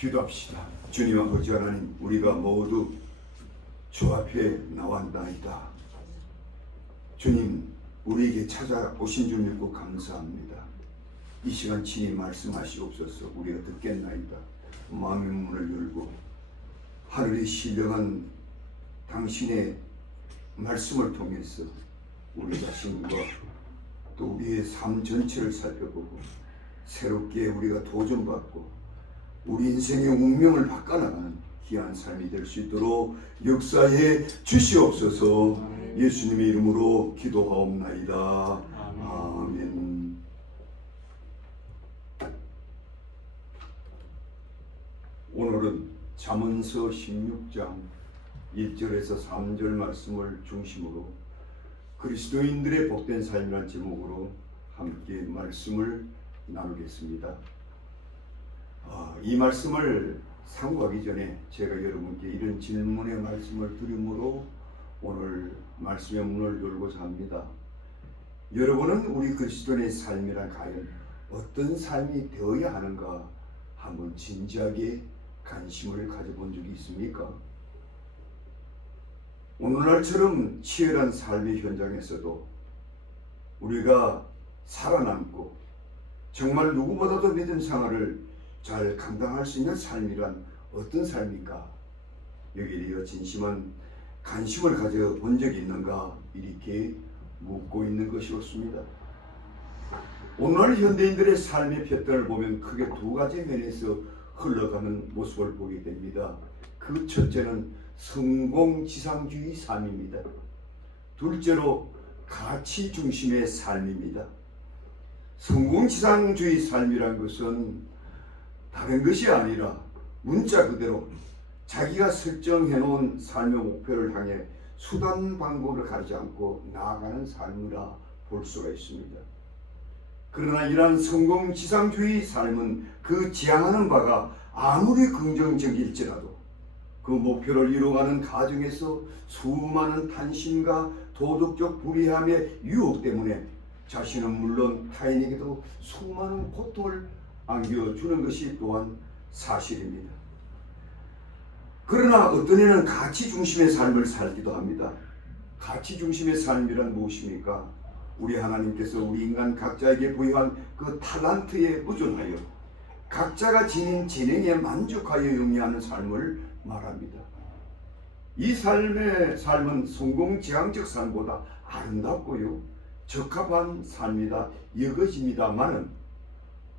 기도합시다. 주님 아버지 하나님, 우리가 모두 주 앞에 나왔나이다. 주님, 우리에게 찾아오신 줄 믿고 감사합니다. 이 시간 친히 말씀하시옵소서. 우리가 듣겠나이다. 마음의 문을 열고 하늘의 신령한 당신의 말씀을 통해서 우리 자신과 또 우리의 삶 전체를 살펴보고 새롭게 우리가 도전받고 우리 인생의 운명을 바꿔나가는 귀한 삶이 될 수 있도록 역사해 주시옵소서. 예수님의 이름으로 기도하옵나이다. 아멘. 오늘은 잠언서 16장 1절에서 3절 말씀을 중심으로 그리스도인들의 복된 삶이라는 제목으로 함께 말씀을 나누겠습니다. 이 말씀을 상고하기 전에 제가 여러분께 이런 질문의 말씀을 드림으로 오늘 말씀의 문을 열고자 합니다. 여러분은 우리 그리스도인의 삶이란 과연 어떤 삶이 되어야 하는가 한번 진지하게 관심을 가져본 적이 있습니까? 오늘날처럼 치열한 삶의 현장에서도 우리가 살아남고 정말 누구보다도 믿음 생활을 잘 감당할 수 있는 삶이란 어떤 삶입니까? 여기에 대해 진심한 관심을 가져본 적이 있는가 이렇게 묻고 있는 것이었습니다. 오늘 현대인들의 삶의 패턴을 보면 크게 두 가지 면에서 흘러가는 모습을 보게 됩니다. 그 첫째는 성공지상주의 삶입니다. 둘째로 가치 중심의 삶입니다. 성공지상주의 삶이란 것은 다른 것이 아니라 문자 그대로 자기가 설정해 놓은 삶의 목표를 향해 수단 방법을 가리지 않고 나아가는 삶이라 볼 수가 있습니다. 그러나 이러한 성공지상주의 삶은 그 지향하는 바가 아무리 긍정적일지라도 그 목표를 이루어가는 과정에서 수많은 탄심과 도덕적 불이함의 유혹 때문에 자신은 물론 타인에게도 수많은 고통을 안겨주는 것이 또한 사실입니다. 그러나 어떤 이는 가치 중심의 삶을 살기도 합니다. 가치 중심의 삶이란 무엇입니까? 우리 하나님께서 우리 인간 각자에게 부여한 그 탈란트에 의존하여 각자가 지닌 재능에 만족하여 영위하는 삶을 말합니다. 이 삶은 성공지향적 삶보다 아름답고요 적합한 삶이다 여겨집니다마는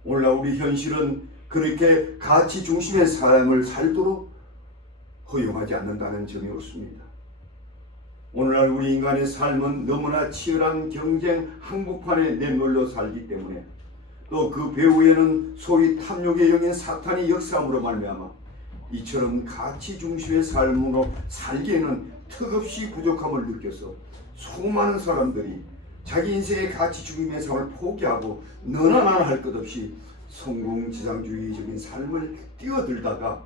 오늘날 우리 현실은 그렇게 가치 중심의 삶을 살도록 허용하지 않는다는 점이 옳습니다. 오늘날 우리 인간의 삶은 너무나 치열한 경쟁 한복판에 내몰려 살기 때문에 또 그 배후에는 소위 탐욕의 영인 사탄이 역사함으로 말미암아 이처럼 가치 중심의 삶으로 살기에는 턱없이 부족함을 느껴서 수많은 사람들이 자기 인생의 가치 중심의 삶을 포기하고 너나 나나 할 것 없이 성공지상주의적인 삶을 뛰어들다가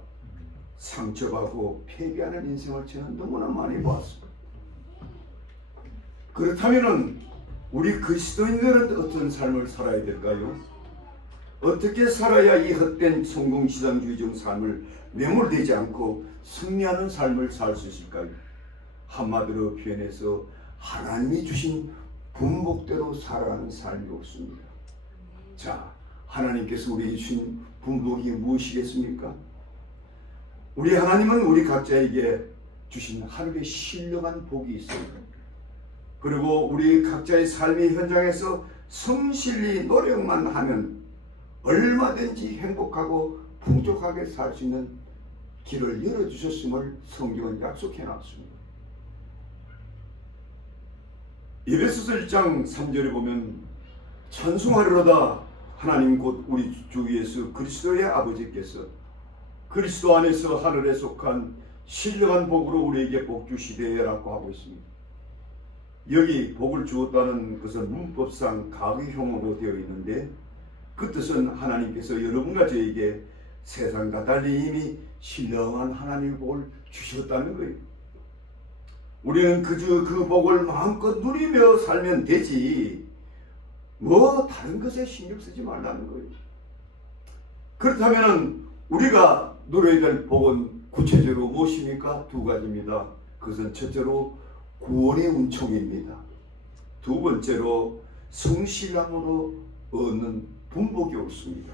상처받고 패배하는 인생을 저는 너무나 많이 보았습니다. 그렇다면 우리 그리스도인들은 어떤 삶을 살아야 될까요? 어떻게 살아야 이 헛된 성공지상주의적 삶을 매몰되지 않고 승리하는 삶을 살 수 있을까요? 한마디로 표현해서 하나님이 주신 분복대로 살아가는 삶이 없습니다. 자, 하나님께서 우리에게 주신 분복이 무엇이겠습니까? 우리 하나님은 우리 각자에게 주신 하늘의 신령한 복이 있습니다. 그리고 우리 각자의 삶의 현장에서 성실히 노력만 하면 얼마든지 행복하고 풍족하게 살 수 있는 길을 열어주셨음을 성경은 약속해 놨습니다. 에베소서 1장 3절에 보면 찬송하리로다 하나님 곧 우리 주 예수 그리스도의 아버지께서 그리스도 안에서 하늘에 속한 신령한 복으로 우리에게 복 주시되라고 하고 있습니다. 여기 복을 주었다는 것은 문법상 가위형으로 되어 있는데 그 뜻은 하나님께서 여러분과 저에게 세상과 달리 이미 신령한 하나님의 복을 주셨다는 거예요. 우리는 그저 그 복을 마음껏 누리며 살면 되지 다른 것에 신경 쓰지 말라는 거예요. 그렇다면 우리가 누려야 될 복은 구체적으로 무엇입니까? 두 가지입니다. 그것은 첫째로 구원의 은총입니다. 두 번째로 성실함으로 얻는 분복이 옳습니다.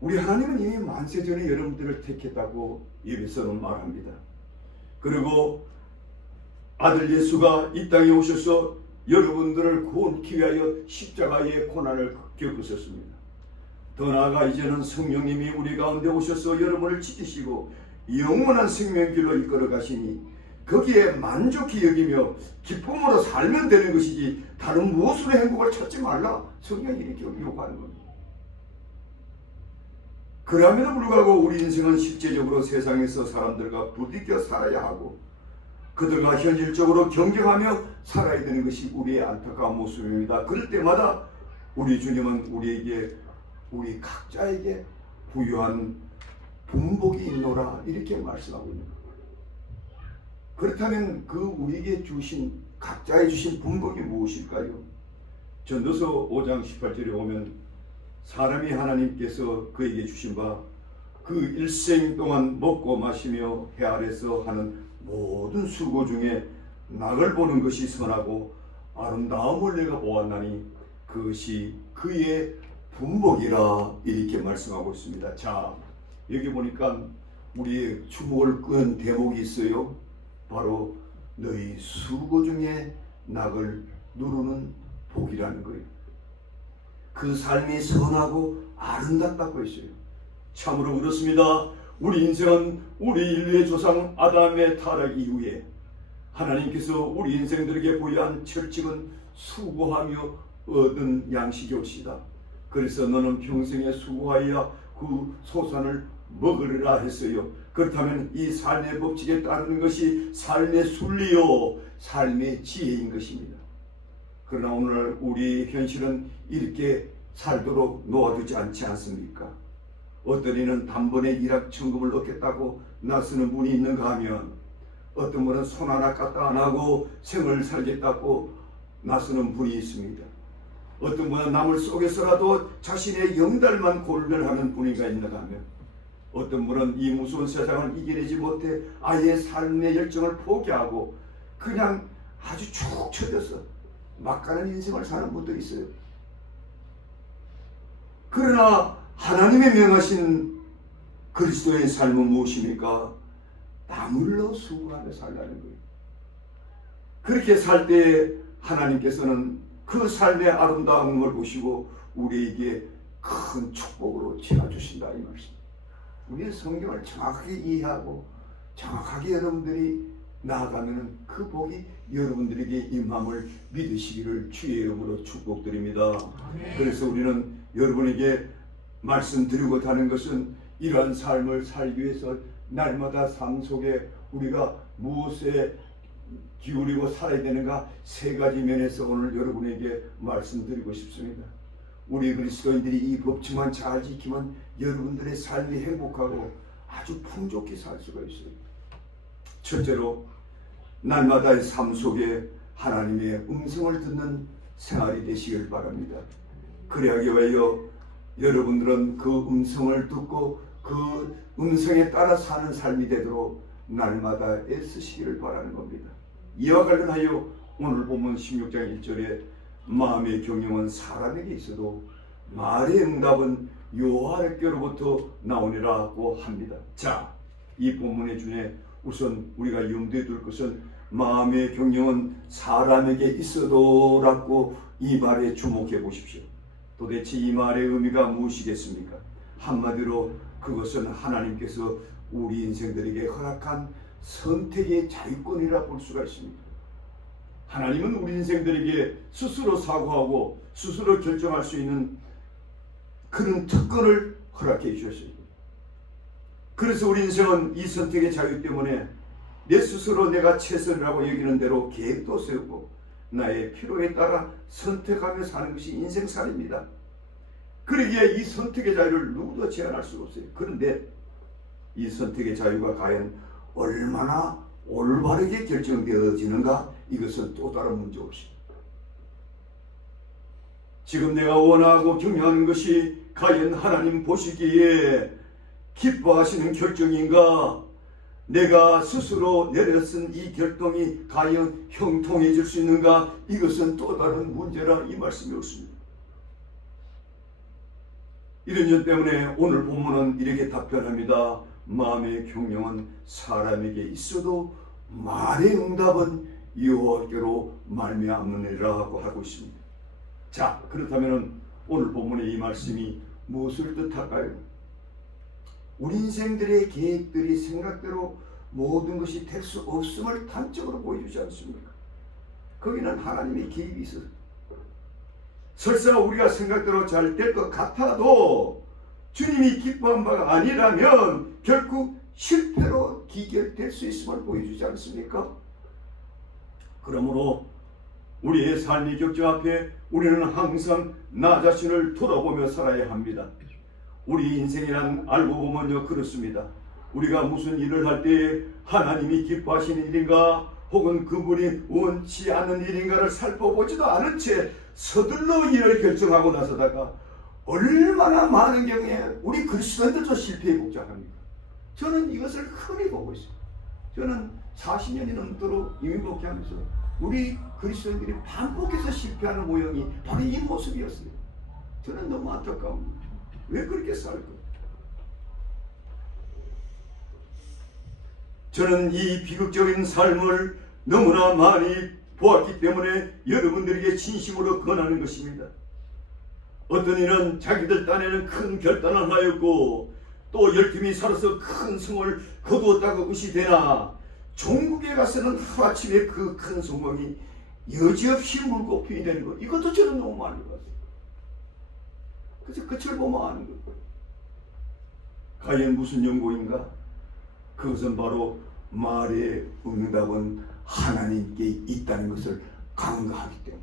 우리 하나님은 이미 만세전에 여러분들을 택했다고 예배서는 말합니다. 그리고 아들 예수가 이 땅에 오셔서 여러분들을 구원케 위하여 십자가의 고난을 겪으셨습니다. 더 나아가 이제는 성령님이 우리 가운데 오셔서 여러분을 지키시고 영원한 생명길로 이끌어 가시니 거기에 만족히 여기며 기쁨으로 살면 되는 것이지 다른 무엇으로 행복을 찾지 말라. 성경이 이렇게 요구하는 겁니다. 그럼에도 불구하고 우리 인생은 실제적으로 세상에서 사람들과 부딪혀 살아야 하고 그들과 현실적으로 경쟁하며 살아야 되는 것이 우리의 안타까운 모습입니다. 그럴 때마다 우리 주님은 우리 각자에게 부유한 분복이 있노라 이렇게 말씀하고 있는 겁니다. 그렇다면 그 우리에게 주신 각자에 주신 분복이 무엇일까요? 전도서 5장 18절에 보면 사람이 하나님께서 그에게 주신 바 그 일생 동안 먹고 마시며 해 아래서 하는 모든 수고 중에 낙을 보는 것이 선하고 아름다움을 내가 보았나니 그것이 그의 분복이라 이렇게 말씀하고 있습니다. 자, 여기 보니까 우리의 주목을 끄는 대목이 있어요. 바로 너희 수고 중에 낙을 누르는 복이라는 거예요. 그 삶이 선하고 아름답다고 했어요. 참으로 그렇습니다. 우리 인생은 우리 인류의 조상 아담의 타락 이후에 하나님께서 우리 인생들에게 부여한 철칙은 수고하며 얻은 양식이 옳시다. 그래서 너는 평생에 수고하여 그 소산을 먹으리라 했어요. 그렇다면 이 삶의 법칙에 따르는 것이 삶의 순리요 삶의 지혜인 것입니다. 그러나 오늘 우리 현실은 이렇게 살도록 놓아두지 않지 않습니까? 어떤 이는 단번에 일확천금을 얻겠다고 나서는 분이 있는가 하면 어떤 분은 손 하나 까딱 안 하고 생을 살겠다고 나서는 분이 있습니다. 어떤 분은 남을 속에서라도 자신의 영달만 골멸하는 분위기가 있는가 하면 어떤 분은 이 무서운 세상을 이겨내지 못해 아예 삶의 열정을 포기하고 그냥 아주 쭉 쳐져서 막가는 인생을 사는 분도 있어요. 그러나 하나님의 명하신 그리스도의 삶은 무엇입니까? 나물로 수고하며 살라는 거예요. 그렇게 살 때 하나님께서는 그 삶의 아름다움을 보시고 우리에게 큰 축복으로 채워주신다 이 말씀. 우리의 성경을 정확하게 이해하고 정확하게 여러분들이 나아가면 그 복이 여러분들에게 임함을 믿으시기를 주의 이름으로 축복드립니다. 그래서 우리는 여러분에게 말씀드리고 하는 것은 이러한 삶을 살기 위해서 날마다 삶 속에 우리가 무엇에 기울이고 살아야 되는가 세 가지 면에서 오늘 여러분에게 말씀드리고 싶습니다. 우리 그리스도인들이 이 법칙만 잘 지키면 여러분들의 삶이 행복하고 아주 풍족히 살 수가 있어요. 첫째로 날마다의 삶 속에 하나님의 음성을 듣는 생활이 되시길 바랍니다. 그래야기 위하여 여러분들은 그 음성을 듣고 그 음성에 따라 사는 삶이 되도록 날마다 애쓰시기를 바라는 겁니다. 이와 관련하여 오늘 본문 16장 1절에 마음의 경영은 사람에게 있어도 말의 응답은 여호와께로부터 나오니라고 합니다. 자, 이 본문의 중에 우선 우리가 염두에 둘 것은 마음의 경영은 사람에게 있어도 라고 이 말에 주목해 보십시오. 도대체 이 말의 의미가 무엇이겠습니까? 한마디로 그것은 하나님께서 우리 인생들에게 허락한 선택의 자유권이라 볼 수가 있습니다. 하나님은 우리 인생들에게 스스로 사고하고 스스로 결정할 수 있는 그런 특권을 허락해 주셨어요. 그래서 우리 인생은 이 선택의 자유 때문에 내 스스로 내가 최선이라고 여기는 대로 계획도 세우고 나의 필요에 따라 선택하며 사는 것이 인생살입니다. 그러기에 이 선택의 자유를 누구도 제한할 수가 없어요. 그런데 이 선택의 자유가 과연 얼마나 올바르게 결정되어지는가? 이것은 또 다른 문제없이 지금 내가 원하고 경영하는 것이 과연 하나님 보시기에 기뻐하시는 결정인가? 내가 스스로 내려쓴 이 결정이 과연 형통해질 수 있는가? 이것은 또 다른 문제라 이 말씀이었습니다. 이런 점 때문에 오늘 본문은 이렇게 답변합니다. 마음의 경영은 사람에게 있어도 말의 응답은 여호와께로 말미암느니라고 하고 있습니다. 자, 그렇다면 오늘 본문의 이 말씀이 무엇을 뜻할까요? 우리 인생들의 계획들이 생각대로 모든 것이 될 수 없음을 단적으로 보여주지 않습니까? 거기는 하나님의 계획이 있어요. 설사 우리가 생각대로 잘 될 것 같아도 주님이 기뻐한 바가 아니라면 결국 실패로 기결될 수 있음을 보여주지 않습니까? 그러므로 우리의 삶의 격정 앞에 우리는 항상 나 자신을 돌아보며 살아야 합니다. 우리 인생이란 알고 보면요 그렇습니다. 우리가 무슨 일을 할 때 하나님이 기뻐하시는 일인가 혹은 그분이 원치 않는 일인가를 살펴보지도 않은 채 서둘러 일을 결정하고 나서다가 얼마나 많은 경우에 우리 그리스도인들도 실패에 복잡합니다. 저는 이것을 흔히 보고 있어요. 저는 40년이 넘도록 이민복귀하면서 우리 그리스도인들이 반복해서 실패하는 모형이 바로 이 모습이었어요. 저는 너무 안타까웁니다. 왜 그렇게 살까? 저는 이 비극적인 삶을 너무나 많이 보았기 때문에 여러분들에게 진심으로 권하는 것입니다. 어떤 이는 자기들 딴에는 큰 결단을 하였고 또 열심히 살아서 큰 성을 거두었다고 의시되나 종국에 가서는 하루아침에 그 큰 성공이 여지없이 물거품이 되는 것, 이것도 저는 너무 많은 것 같아요. 그래서 끝을 보면 아는 것. 과연 무슨 연고인가? 그것은 바로 말의 응답은 하나님께 있다는 것을 간과하기 때문에.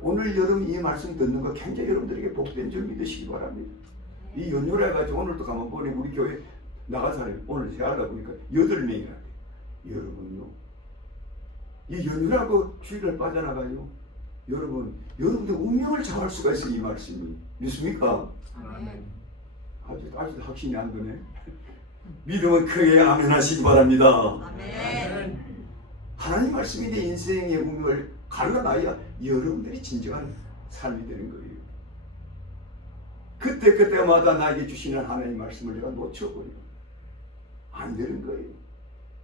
오늘 여러분 이 말씀 듣는 거 굉장히 여러분들에게 복된 줄 믿으시기 바랍니다. 이 연휴라 해가지고 오늘도 가만 보니 우리 교회 나간 사람이 오늘 세하다 보니까 8명이나 돼. 여러분요, 이 연휴라고 주일을 빠져나가요. 여러분들 운명을 정할 수가 있어. 이 말씀이 믿습니까? 아직 확신이 안 되네. 믿음은 크게 아멘 하시기 바랍니다. 아멘. 하나님 말씀이 내 인생의 운명을 갈라놔야 여러분들이 진정한 삶이 되는 거예요. 그때마다 나에게 주시는 하나님 말씀을 내가 놓쳐버리고 안 되는 거예요.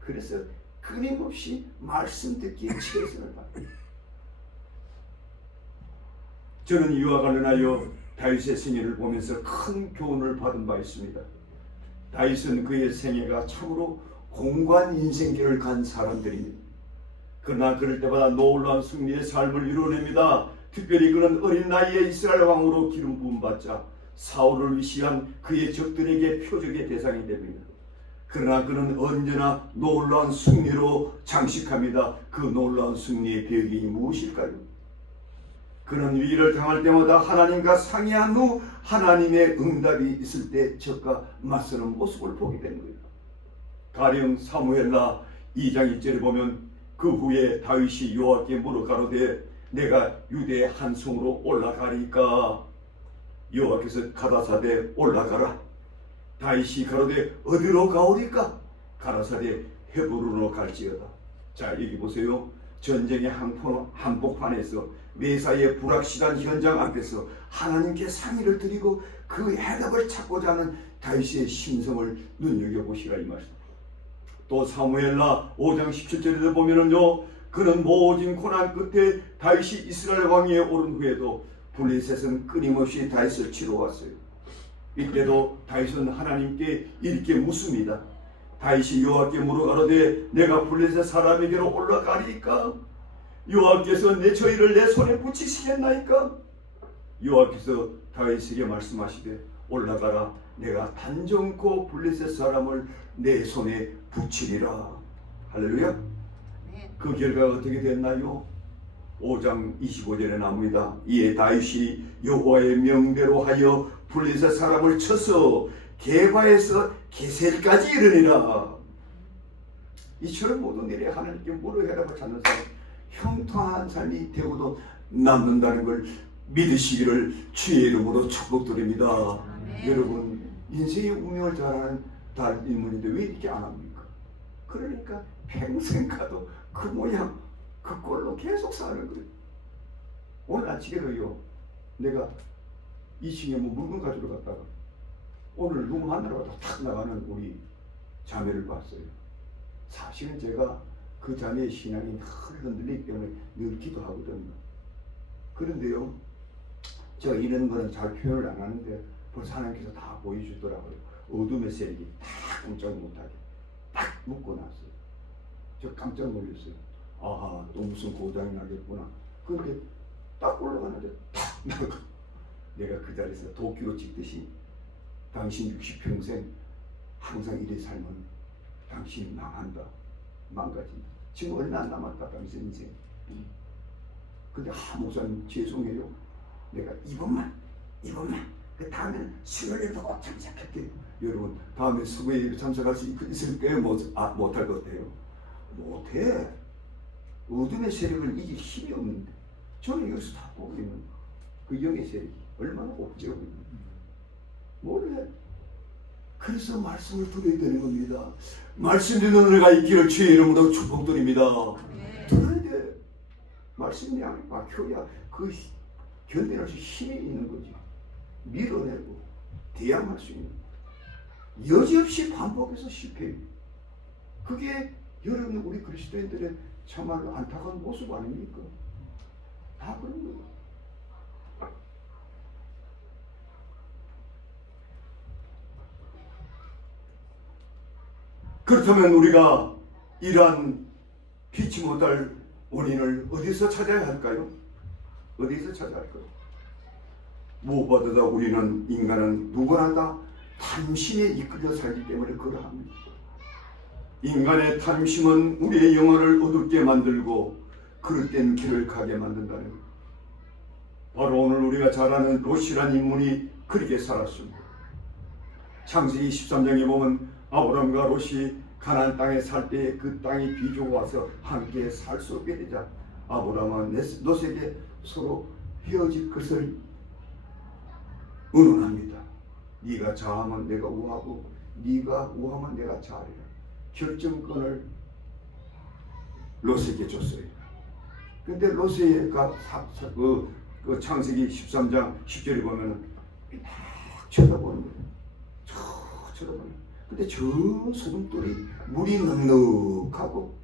그래서 끊임없이 말씀 듣기에 최선을 다합니다. 저는 이와 관련하여 다윗의 생애를 보면서 큰 교훈을 받은 바 있습니다. 다윗은 그의 생애가 참으로 공고한 인생길을 간 사람들입니다. 그러나 그럴 때마다 놀라운 승리의 삶을 이루어냅니다. 특별히 그는 어린 나이에 이스라엘 왕으로 기름 부음 받자 사울을 위시한 그의 적들에게 표적의 대상이 됩니다. 그러나 그는 언제나 놀라운 승리로 장식합니다. 그 놀라운 승리의 배경이 무엇일까요? 그는 위기를 당할 때마다 하나님과 상의한 후 하나님의 응답이 있을 때 적과 맞서는 모습을 보게 되는 거예요. 가령 사무엘라 2장 1절에 보면 그 후에 다윗이 여호와께 물어 가로되 내가 유대의 한 성으로 올라가리까? 여호와께서 가라사대 올라가라. 다윗이 가로되 어디로 가오리까? 가라사대 헤브론으로 갈지어다. 자, 여기 보세요. 전쟁의 한복판에서 매사의 불확실한 현장 앞에서 하나님께 상의를 드리고 그 해답을 찾고자 하는 다윗의 심성을 눈여겨보시라 이 말씀. 또 사무엘라 5장 17절에도 보면은요, 그는 모진 고난 끝에 다윗이 이스라엘 왕위에 오른 후에도 블레셋은 끊임없이 다윗을 치러 왔어요. 이때도 다윗은 하나님께 이렇게 묻습니다. 다윗이 여호와께 물어 가로되 내가 블레셋 사람에게로 올라가리까? 여호와께서 내 저희를 내 손에 붙이시겠나이까? 여호와께서 다윗에게 말씀하시되 올라가라. 내가 단정코 블레셋 사람을 내 손에 붙이리라. 할렐루야. 그 결과가 어떻게 됐나요? 5장 25절에 나옵니다. 이에 다윗이 여호와의 명대로 하여 블레셋 사람을 쳐서 게바에서 게셀까지 이르니라. 이처럼 모든 일에 하나님께 물어 해답을 찾는 사람, 형통한 삶이 되고도 남는다는 걸 믿으시기를 주의 이름으로 축복드립니다. 여러분, 인생의 운명을 잘 아는 달 인물인데 왜 이렇게 안 합니까? 그러니까 평생 가도 그 모양 그 꼴로 계속 사는 거예요. 오늘 아침에도요, 내가 2층에 뭐 물건 가지러 갔다가 오늘 누구 만나러 가다가 탁 나가는 우리 자매를 봤어요. 사실은 제가 그 자매의 신앙이 늘 흔들리기 때문에 늘 기도하거든요. 그런데요, 제가 이런 거는 잘 표현을 안 하는데 벌써 하나님께서 다 보여주더라고요. 어둠의 세력이 딱 꼼짝 못하게 딱 묶고 났어요. 저 깜짝 놀랐어요. 아하, 또 무슨 고장이 나겠구나. 그런데 딱 올라가는데 탁 나가. 내가 그 자리에서 도끼로 찍듯이 당신 60평생 항상 이래 살면 당신 망한다, 망가진다. 지금 얼마 안 남았다 당신 인생. 근데 목사님 죄송해요. 내가 이번만 그 다음에는 수요일에도 꼭 참석할게요. 여러분, 다음에 수요일에 참석할 수 있을까요? 못할 것 같아요. 못해. 어둠의 세력을 이길 힘이 없는데 저는 여기서 다 보고 있는 그 영의 세력이 얼마나 옥죄고 있는지 몰래. 그래서 말씀을 드려야 되는 겁니다. 말씀 듣는 은혜가 있기를 주의 이름으로 축복드립니다. 들어야 돼. 말씀이 막혀야 그 견뎌낼 수 힘이 있는 거지. 밀어내고 대항할 수 있는, 여지없이 반복해서 실패해요. 그게 여러분 우리 그리스도인들의 참말로 안타까운 모습 아닙니까? 다 그런 거예요. 그렇다면 우리가 이러한 피치 못할 원인을 어디서 찾아야 할까요? 어디서 찾아야 할까요? 무엇보다 우리는, 인간은 누구나 다 탐심에 이끌려 살기 때문에 그러합니다. 인간의 탐심은 우리의 영혼을 어둡게 만들고 그릇된 길을 가게 만든다는 것. 바로 오늘 우리가 잘 아는 롯이란 인물이 그렇게 살았습니다. 창세기 13장에 보면 아브람과 롯이 가나안 땅에 살 때 그 땅이 비주고 와서 함께 살 수 없게 되자 아브람은 롯에게 서로 헤어질 것을 의논합니다. 네가 좌하면 내가 우하고 네가 우하면 내가 좌하리라. 결정권을 롯에게 줬어요. 근데 롯에가 그 창세기 13장 10절에 보면 막 쳐다보는 거예요. 쳐다보는 거예요. 근데 저 소금돌이 물이 넉넉하고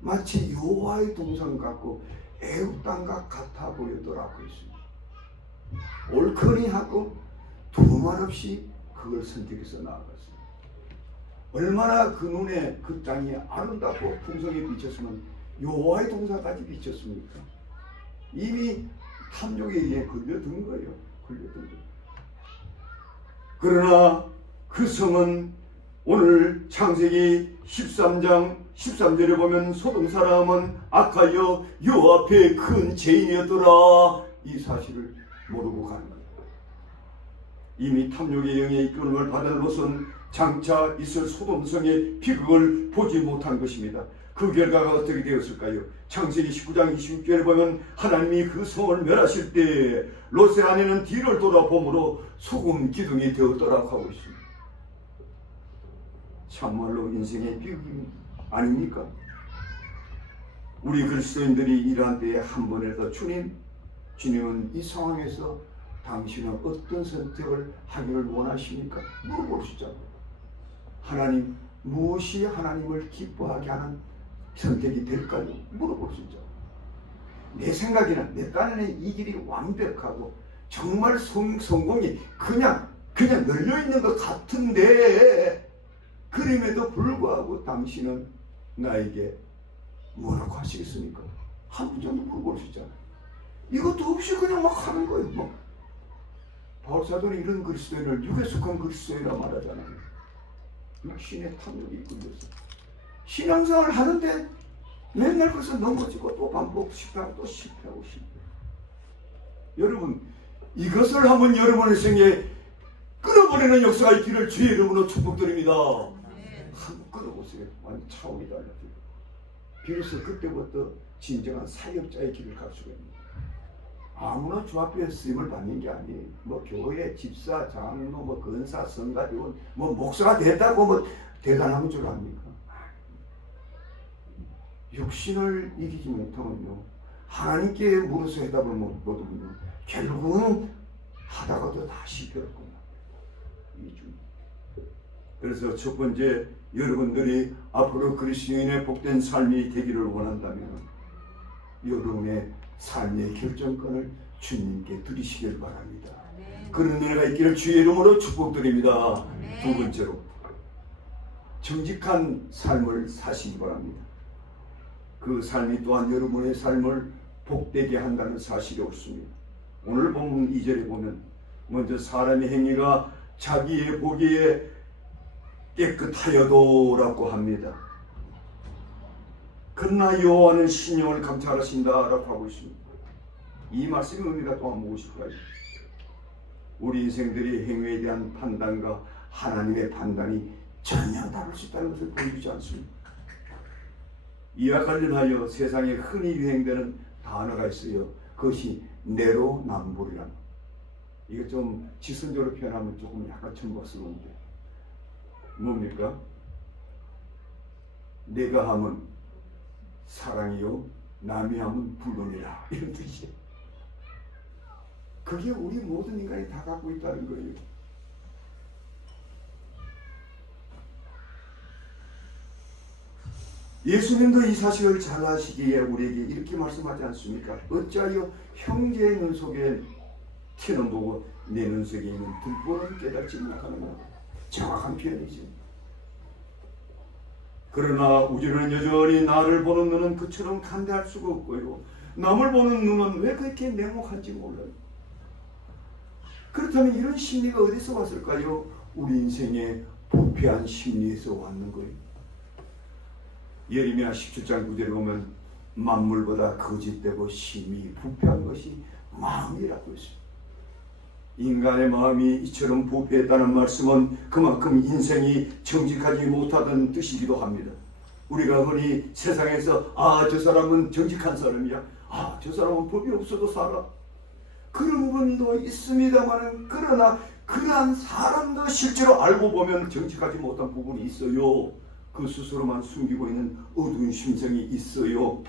마치 여호와의 동산 같고 애굽 땅과 같아 보이더라고 있습니다. 올커니하고 두말 없이 그걸 선택해서 나아갔습니다. 얼마나 그 눈에 그 땅이 아름답고 풍성히 비쳤으면 여호와의 동산까지 비쳤습니까? 이미 탐욕에 의해 걸려든 거예요. 걸려든 거예요. 그러나 그 성은 오늘 창세기 13장 13절에 보면 소돔 사람은 악하여 여호와 앞에 큰 죄인이었더라. 이 사실을 모르고 가는 거예요. 이미 탐욕의 영에 이끌음을 받은 롯은 장차 있을 소돔성의 비극을 보지 못한 것입니다. 그 결과가 어떻게 되었을까요? 창세기 19장 26절에 보면 하나님이 그 성을 멸하실 때 롯의 아내는 뒤를 돌아보므로 소금 기둥이 되었더라고 하고 있습니다. 참말로 인생의 비극이 아닙니까? 우리 그리스도인들이 이러한 때에 한 번에도 주님은 이 상황에서 당신은 어떤 선택을 하기를 원하십니까? 물어볼 수 있잖아요. 하나님, 무엇이 하나님을 기뻐하게 하는 선택이 될까요? 물어볼 수 있잖아요. 내 생각에는 내 딴에는 이 길이 완벽하고 정말 성공이 그냥 널려있는 것 같은데 그럼에도 불구하고 당신은 나에게 뭐라고 하시겠습니까? 한 분 정도 물어볼 수 있잖아요. 이것도 없이 그냥 막 하는 거예요. 막. 바울사도는 이런 그리스도인을 육에 속한 그리스도인이라 말하잖아요. 육신의 탐욕이 이끌려서 신앙생활을 하는데 맨날 그래서 넘어지고 또 반복 실패하고 또 실패하고 실패. 여러분, 이것을 한번 여러분의 생에 끊어버리는 역사가 있기를 주의 이름으로 축복드립니다. 한번 끊어보세요. 완전 차원이 달라져요. 비로소 그때부터 진정한 사역자의 길을 갈 수가 있습니다. 아무나 주 앞에 쓰임을 받는 게 아니에요. 뭐 교회 집사, 장로, 뭐 근사, 성가대원, 뭐 목사가 됐다고 뭐 대단한 줄 압니까? 육신을 이기지 못하면요, 하나님께 물어서 해답을 못 얻으면요, 결국은 하다가도 다 실패할 겁니다. 그래서 첫 번째, 여러분들이 앞으로 그리스도인의 복된 삶이 되기를 원한다면 여러분의 삶의 결정권을 주님께 드리시길 바랍니다. 그런 은혜가 있기를 주의 이름으로 축복드립니다. 두 번째로, 정직한 삶을 사시기 바랍니다. 그 삶이 또한 여러분의 삶을 복되게 한다는 사실이 옳습니다. 오늘 본 2절에 보면 먼저 사람의 행위가 자기의 보기에 깨끗하여도라고 합니다. 그러나 여호와는 신령을 감찰하신다라고 하고 있습니다. 이 말씀의 의미가 또한 무엇일까요? 우리 인생들이 행위에 대한 판단과 하나님의 판단이 전혀 다를 수 있다는 것을 보여주지 않습니다. 이와 관련하여 세상에 흔히 유행되는 단어가 있어요. 그것이 내로남불이라. 이게 좀 지선적으로 표현하면 조금 약간 천박스러운데 뭡니까? 내가 하면 사랑이요, 남이 하면 불론이라, 이런 뜻이에요. 그게 우리 모든 인간이 다 갖고 있다는 거예요. 예수님도 이 사실을 잘 아시기에 우리에게 이렇게 말씀하지 않습니까? 어찌하여 형제의 눈 속에 티는 보고 내 눈 속에 있는 들보는 깨닫지 못하느냐. 정확한 표현이죠. 그러나 우리는 여전히 나를 보는 눈은 그처럼 간대할 수가 없고요, 남을 보는 눈은 왜 그렇게 냉혹한지 몰라요. 그렇다면 이런 심리가 어디서 왔을까요? 우리 인생의 부패한 심리에서 왔는 거예요. 예레미야 17장 9절에 보면 만물보다 거짓되고 심히 부패한 것이 마음이라고 했습니다. 인간의 마음이 이처럼 부패했다는 말씀은 그만큼 인생이 정직하지 못하던 뜻이기도 합니다. 우리가 흔히 세상에서 저 사람은 정직한 사람이야, 저 사람은 법이 없어도 살아, 그런 분도 있습니다만, 그러나 그러한 사람도 실제로 알고 보면 정직하지 못한 부분이 있어요. 그 스스로만 숨기고 있는 어두운 심성이 있어요.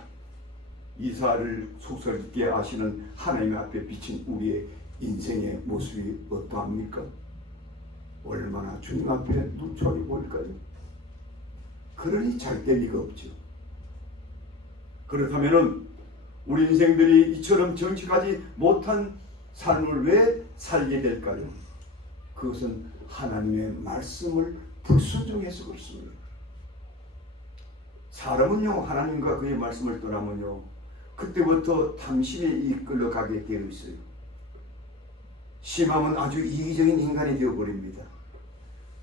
이사를 속설있게 아시는 하나님 앞에 비친 우리의 인생의 모습이 어떠합니까? 얼마나 주님 앞에 눈초리 보일까요? 그러니 잘 될 리가 없죠. 그렇다면 우리 인생들이 이처럼 정직하지 못한 삶을 왜 살게 될까요? 그것은 하나님의 말씀을 불순종해서 그렇습니다. 사람은요, 하나님과 그의 말씀을 떠나면요, 그때부터 탐심에 이끌려가게 되어 있어요. 심하면 아주 이기적인 인간이 되어버립니다.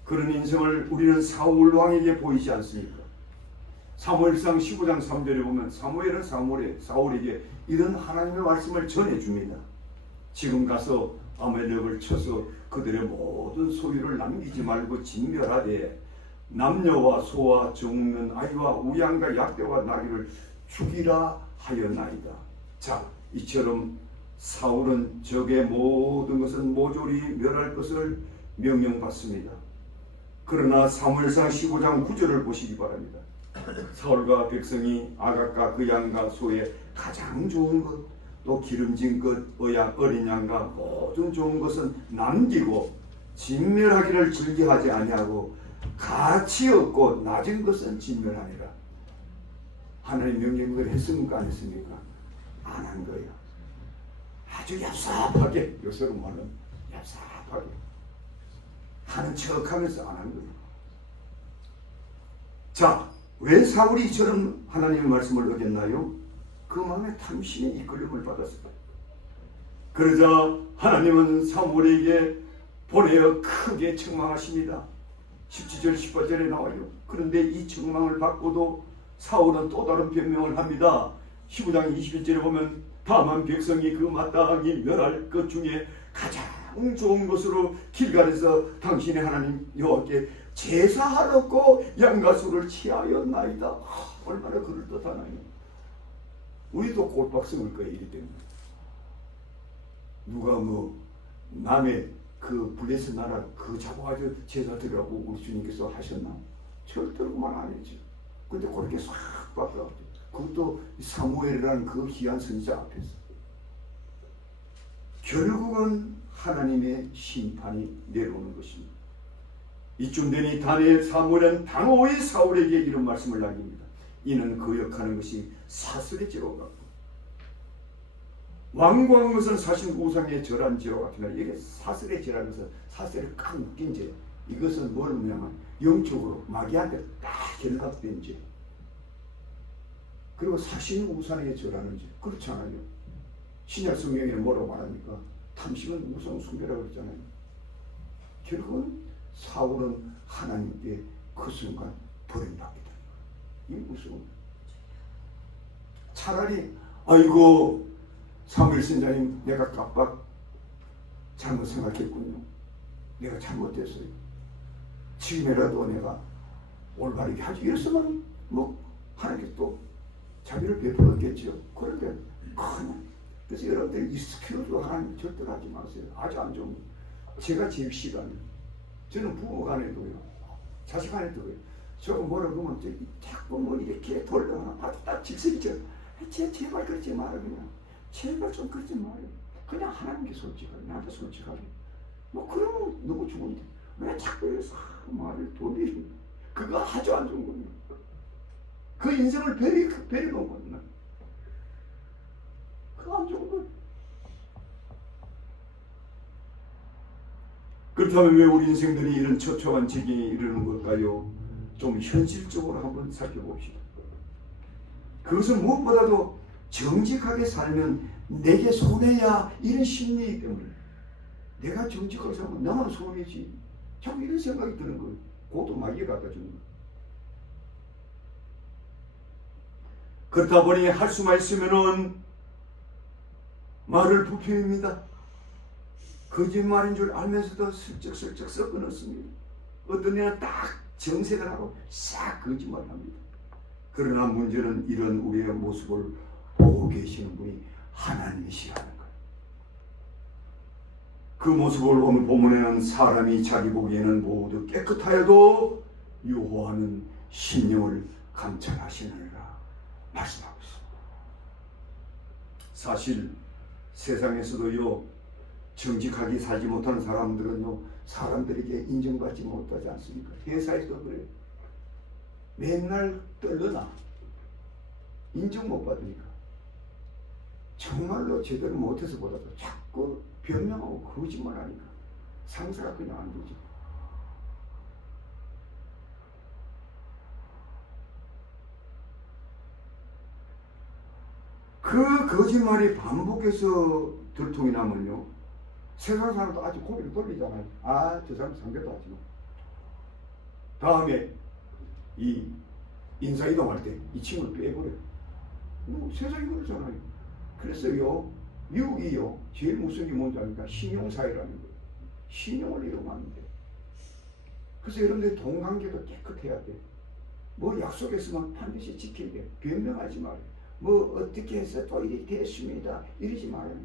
그런 인생을 우리는 사울 왕에게 보이지 않습니까? 사무엘상 15장 3절에 보면 사무엘은 사울에게 이런 하나님의 말씀을 전해줍니다. 지금 가서 아말렉을 쳐서 그들의 모든 소유를 남기지 말고 진멸하되 남녀와 소와 정는 아이와 우양과 약대와 나귀를 죽이라 하였나이다. 자, 이처럼 사울은 적의 모든 것은 모조리 멸할 것을 명령받습니다. 그러나 사무엘상 15장 9절을 보시기 바랍니다. 사울과 백성이 아각과 그 양과 소의 가장 좋은 것, 또 기름진 것, 어린 양과 모든 좋은 것은 남기고 진멸하기를 즐겨하지 아니하고 가치 없고 낮은 것은 진멸하니라. 하나님 명령을 했습니까? 안 했습니까? 안 한 거예요. 아주 얍삽하게, 요새로 말하면 얍삽하게 하는 척하면서 안 한 거예요. 자, 왜 사울이 이처럼 하나님의 말씀을 어겼나요? 그 마음에 탐심의 이끌림을 받았어요. 그러자 하나님은 사무엘에게 보내어 크게 책망하십니다. 17절 18절에 나와요. 그런데 이 책망을 받고도 사울은 또 다른 변명을 합니다. 15장 21절에 보면 다만 백성이 그 마땅히 멸할 것 중에 가장 좋은 것으로 길갈에서 당신의 하나님 여호와께 제사하려고 양과 소를 취하였나이다. 얼마나 그럴듯하나요. 우리도 꼴박 썩을 거예요. 이리 때문에 누가 뭐 남의 그 블레셋 나라 그 잡아가지고 제사 드리라고 우리 주님께서 하셨나? 절대로 그만 안 했죠. 근데 그렇게 싹 바뀌었죠. 그것도 사무엘이라는 그 귀한 선지자 앞에서. 결국은 하나님의 심판이 내려오는 것입니다. 이쯤 되니 다니엘 사무엘은 단호히 사울에게 이런 말씀을 남깁니다. 이는 거역하는 것이 사슬의 죄와 같고 완고한 것은 사실 우상의 절한 죄와 같으나 이게 사슬의 죄라는 것은 사슬을 꽉 묶인 죄. 이것은 뭘 의미하면 영적으로 마귀한테 딱 결합된 죄. 그리고 사실 우상의 절하는 죄. 그렇지 않아요? 신약 성경에 뭐라고 말합니까? 탐심은 우상 숭배라고 그랬잖아요. 결국은 사울은 하나님께 그 순간 버림받게 되는 거예요. 이 무서운. 차라리 아이고 사무엘 선자님 내가 깜빡 잘못 생각했군요. 내가 잘못했어요. 지금이라도 내가 올바르게 하지. 이랬으면 뭐 하나님께 또 자비를 베풀었겠죠. 그런데 그래서 여러분들 이 스킬도 하나님 절대로 하지 마세요. 아주 안 좋은 거. 제가 제일 싫어요. 저는 부모 간에도요. 자식 간에도요. 저거 뭐라고 하면 자꾸 뭐 이렇게 돌려나 아주 딱 질색이죠. 제발 그러지 마라 그냥. 제발 좀 그러지 마요. 그냥 하나님께 솔직하게 나한테 솔직하게. 뭐 그러면 너무 좋은데 왜 자꾸 이래서 말을 돌리는 그거 아주 안 좋은 겁니다. 그 인생을 베리놓은 겁니다. 그거 안 좋은 거예요. 그렇다면 왜 우리 인생들이 이런 처참한 지경에 이르는 걸까요? 좀 현실적으로 한번 살펴봅시다. 그것은 무엇보다도 정직하게 살면 내게 손해야 이런 심리이기 때문에 내가 정직하게 살면 나만 손해지. 자꾸 이런 생각이 드는 거예요. 그것도 마귀가 갖다 주는 거예요. 그렇다 보니 할 수만 있으면은 말을 부패입니다. 거짓말인 줄 알면서도 슬쩍슬쩍 섞어 넣습니다. 어떤 애는 딱 정색을 하고 싹 거짓말을 합니다. 그러나 문제는 이런 우리의 모습을 보고 계시는 분이 하나님이시라는 거예요. 그 모습을 오늘 본문에는 사람이 자기 보기에는 모두 깨끗하여도 여호와는 심령을 감찰하시느니라 말씀하고 있습니다. 사실 세상에서도요 정직하게 살지 못하는 사람들은요 사람들에게 인정받지 못하지 않습니까? 회사에서도 그래요. 맨날 떨려나 인정 못 받으니까 정말로 제대로 못해서 보다도 자꾸 변명하고 거짓말하니까 상사가 그냥 안 되죠. 그 거짓말이 반복해서 들통이 나면요 세상 사람도 아주 고개를 돌리잖아요. 아, 저 사람 상대도 하지 마. 다음에 이 인사이동할 때 이 친구를 빼버려요. 뭐 세상이 그러잖아요. 그래서요 미국이요 제일 무서운 게 뭔지 아닙니까? 신용사회라는 거예요. 신용을 잃으면 안 돼. 그래서 여러분들 동관계도 깨끗해야 돼. 뭐 약속했으면 반드시 지켜야 돼. 변명하지 말아요. 뭐 어떻게 해서 또 이렇게 됐습니다. 이러지 말아요.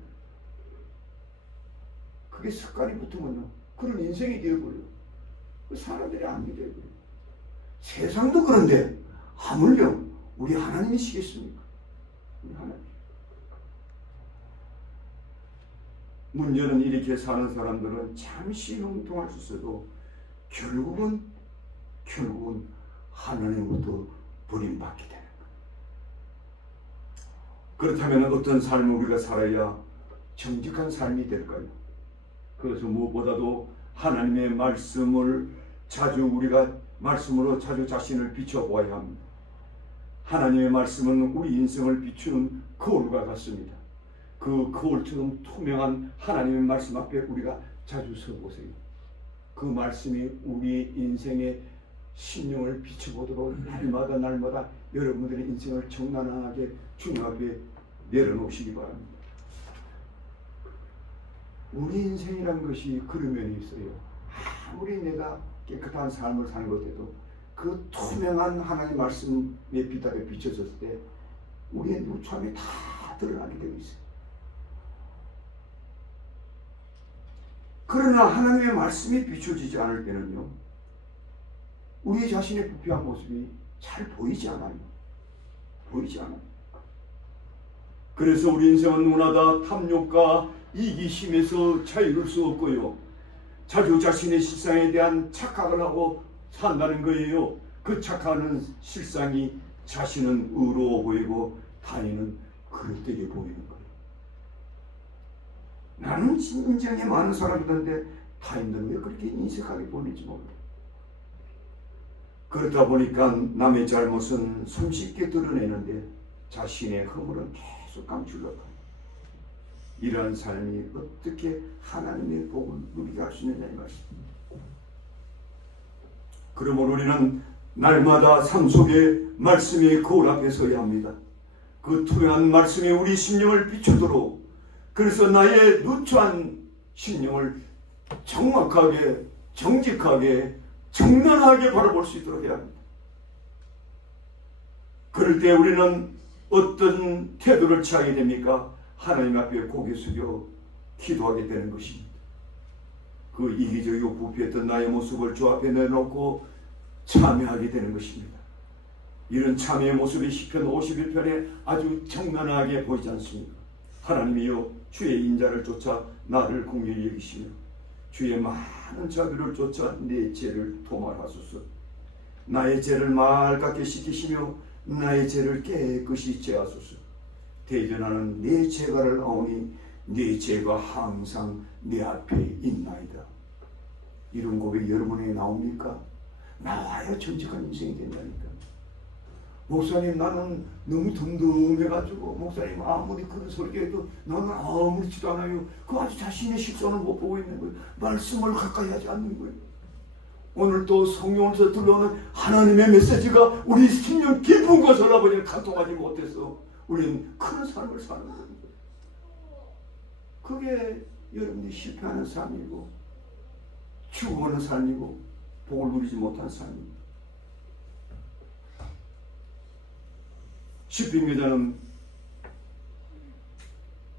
그게 습관이 붙으면요 그런 인생이 되어버려요. 사람들이 안 믿어버려요. 세상도 그런데 하물며 우리 하나님이시겠습니까? 우리 하나님. 문제는 이렇게 사는 사람들은 잠시 형통할 수 있어도 결국은 하나님으로부터 버림받게 되는 거예요. 그렇다면 어떤 삶을 우리가 살아야 정직한 삶이 될까요? 그래서 무엇보다도 하나님의 말씀을 자주 우리가 말씀으로 자주 자신을 비춰보아야 합니다. 하나님의 말씀은 우리 인생을 비추는 거울과 같습니다. 그 거울처럼 투명한 하나님의 말씀 앞에 우리가 자주 서보세요. 그 말씀이 우리 인생의 심령을 비춰보도록 날마다 여러분들의 인생을 정난하게 주님 앞에 내려놓으시기 바랍니다. 우리 인생이란 것이 그런 면이 있어요. 아무리 내가 깨끗한 삶을 사는 것 같아도 그 투명한 하나님의 말씀의 빛 앞에 비춰졌을 때 우리의 누참이 다 드러나게 되어 있어요. 그러나 하나님의 말씀이 비춰지지 않을 때는요, 우리 자신의 부패한 모습이 잘 보이지 않아요. 보이지 않아요. 그래서 우리 인생은 누구나 다 탐욕과 이기심에서 자유를 수 없고요, 자주 자신의 실상에 대한 착각을 하고 산다는 거예요. 그 착각하는 실상이 자신은 의로워 보이고 타인은 그릇되게 보이는 거예요. 나는 인정이 많은 사람이던데 타인들은 왜 그렇게 인색하게 보는지 모르겠어요. 그러다 보니까 남의 잘못은 손쉽게 드러내는데 자신의 허물은 계속 감추려고 합니다. 이러한 삶이 어떻게 하나님의 복을 누리게 할 수 있느냐 이 말씀입니다. 그러므로 우리는 날마다 삶 속에 말씀의 거울 앞에 서야 합니다. 그 투명한 말씀이 우리 심령을 비추도록, 그래서 나의 누추한 심령을 정확하게, 정직하게, 정면하게 바라볼 수 있도록 해야 합니다. 그럴 때 우리는 어떤 태도를 취하게 됩니까? 하나님 앞에 고개 숙여 기도하게 되는 것입니다. 그 이기적이고 부패했던 나의 모습을 주 앞에 내놓고 참회하게 되는 것입니다. 이런 참회의 모습이 시편 51편에 아주 정면하게 보이지 않습니까? 하나님이여, 주의 인자를 쫓아 나를 긍휼히 여기시며 주의 많은 자비를 쫓아 내 죄를 도말하소서. 나의 죄를 맑게 씻기시며 나의 죄를 깨끗이 제하소서. 대전하는 내 죄가를 아오니 내 죄가 항상 내 앞에 있나이다. 이런 고백이 여러분에게 나옵니까? 나와야 정직한 인생이 된다니까. 목사님, 나는 너무 덤덤해가지고 목사님 아무리 그런 설교해도 나는 아무렇지도 않아요. 그 아주 자신의 실선을 못 보고 있는 거예요. 말씀을 가까이 하지 않는 거예요. 오늘 또 성령에서 들려오는 하나님의 메시지가 우리 심령 깊은 곳을 아버지는 간통하지 못해서 우리는 큰 삶을 사는 거예요. 그게 여러분이 실패하는 삶이고 죽어가는 삶이고 복을 누리지 못한 삶입니다. 시편 기자는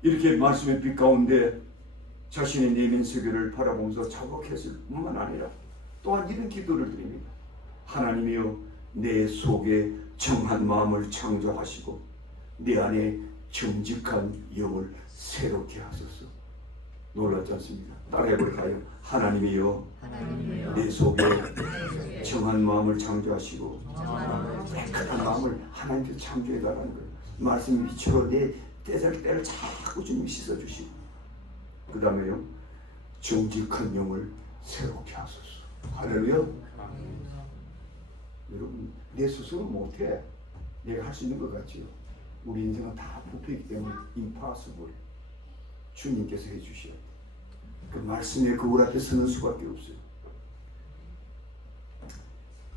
이렇게 말씀의 빛 가운데 자신의 내면 세계를 바라보면서 자복했을 뿐만 아니라 또한 이런 기도를 드립니다. 하나님이여, 내 속에 정한 마음을 창조하시고 내 안에 정직한 영을 새롭게 하소서. 놀랍지 않습니까? 따라해볼까요? 하나님이여, 내 속에 정한 마음을 창조하시고 깨끗한 마음을 하나님께서 창조해달라는 거예요. 말씀 빛으로 내 때를 자꾸 주님이 씻어주시고, 그 다음에요, 정직한 영을 새롭게 하소서. 할렐루야. 여러분, 내 스스로 못해. 내가 할 수 있는 것 같지요? 우리 인생은 다 부패이기 때문에 impossible. 주님께서 해주셔야 돼. 그 말씀의 거울 앞에 서는 수밖에 없어요.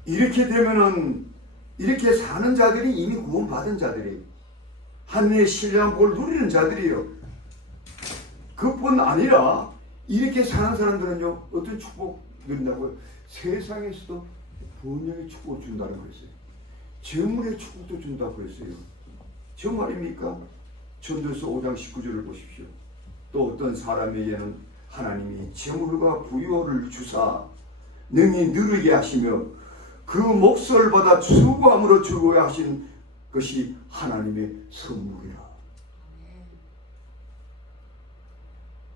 이렇게 되면은, 이렇게 사는 자들이 이미 구원받은 자들이 하나님의 신령한 복을 누리는 자들이에요. 그뿐 아니라 이렇게 사는 사람들은요, 어떤 축복 누린다고요? 세상에서도 번영의 축복을 준다고 했어요. 재물의 축복도 준다고 했어요. 정말입니까? 전도서 5장 19절을 보십시오. 또 어떤 사람에게는 하나님이 재물과 부요를 주사 능히 누리게 하시며 그 몫을 받아 수고함으로 주고야 하신 것이 하나님의 선물이라.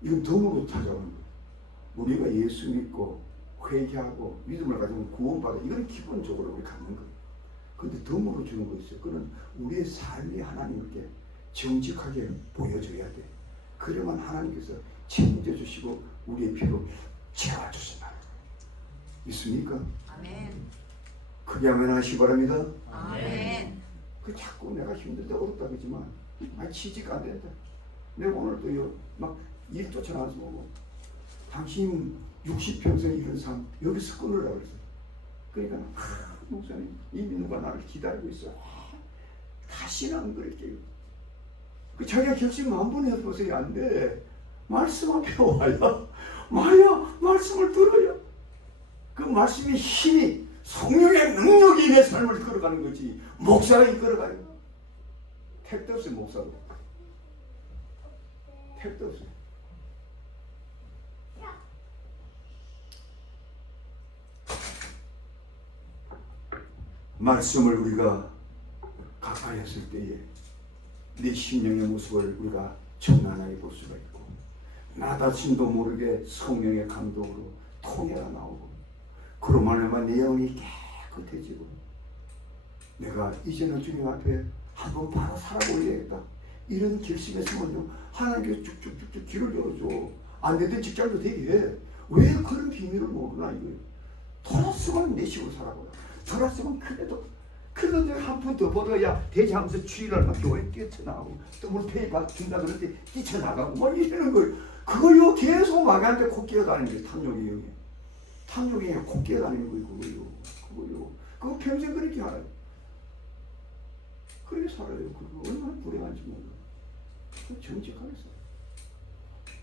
이건 덤으로 찾아오는 거예요. 우리가 예수 믿고 회개하고 믿음을 가지면 구원받아. 이건 기본적으로 우리 갖는 거예요. 그런데 덤으로 주는 거 있어요. 그건 우리의 삶이 하나님께 정직하게 보여줘야 돼. 그러면 하나님께서 책임져주시고 우리의 피로 채워주신다. 믿습니까? 아멘. 크게 아멘 하시기 바랍니다. 아멘. 그 자꾸 내가 힘들다 어렵다 그러지만 취직 안 된다. 내가 오늘도요 막 일 쫓아나서 보고 당신 60평생 이런 삶 여기서 끊으라고 그랬어요. 그러니까 목사님 이미 누가 나를 기다리고 있어. 다시는 안 그럴게요. 그 자기가 결심 만번 해보세요. 안 돼. 말씀 앞에 와야 말씀을 들어야 그 말씀의 힘이 성령의 능력이 내 삶을 이끌어가는 거지 목사가 이끌어가요. 택도 없어요. 목사도 택도 없어요. 말씀을 우리가 가까이 했을 때에 내 심령의 모습을 우리가 정나하게 볼 수가 있고, 나 자신도 모르게 성령의 감동으로 통해가 나오고, 그로 말미암아 내 영이 깨끗해지고, 내가 이제는 주님 앞에 한번 바로 살아보려야겠다, 이런 결심했으면요, 하나님께 쭉쭉쭉쭉 길을 열어줘. 안 되던 직장도 되게 해. 왜 그런 비밀을 모르나 이거예요. 돌았으면 내 식으로 살아보라. 돌았으면 그래도 내가 한 푼 더 벌어야 되지 하면서 주일날 막 교회 뛰쳐나가고, 또 우리 페이퍼 준다 그럴 때 뛰쳐나가고 뭐 이러는 거예요. 그거요 계속 마귀한테 코 끼어다니는 거예요. 탐욕의 영에. 탐욕의 영에 코 끼어다니는 거예요. 그거요. 그거 평생 그렇게 알아요. 그렇게 살아요. 그거 얼마나 불행한지 몰라요. 정직하게 살아요.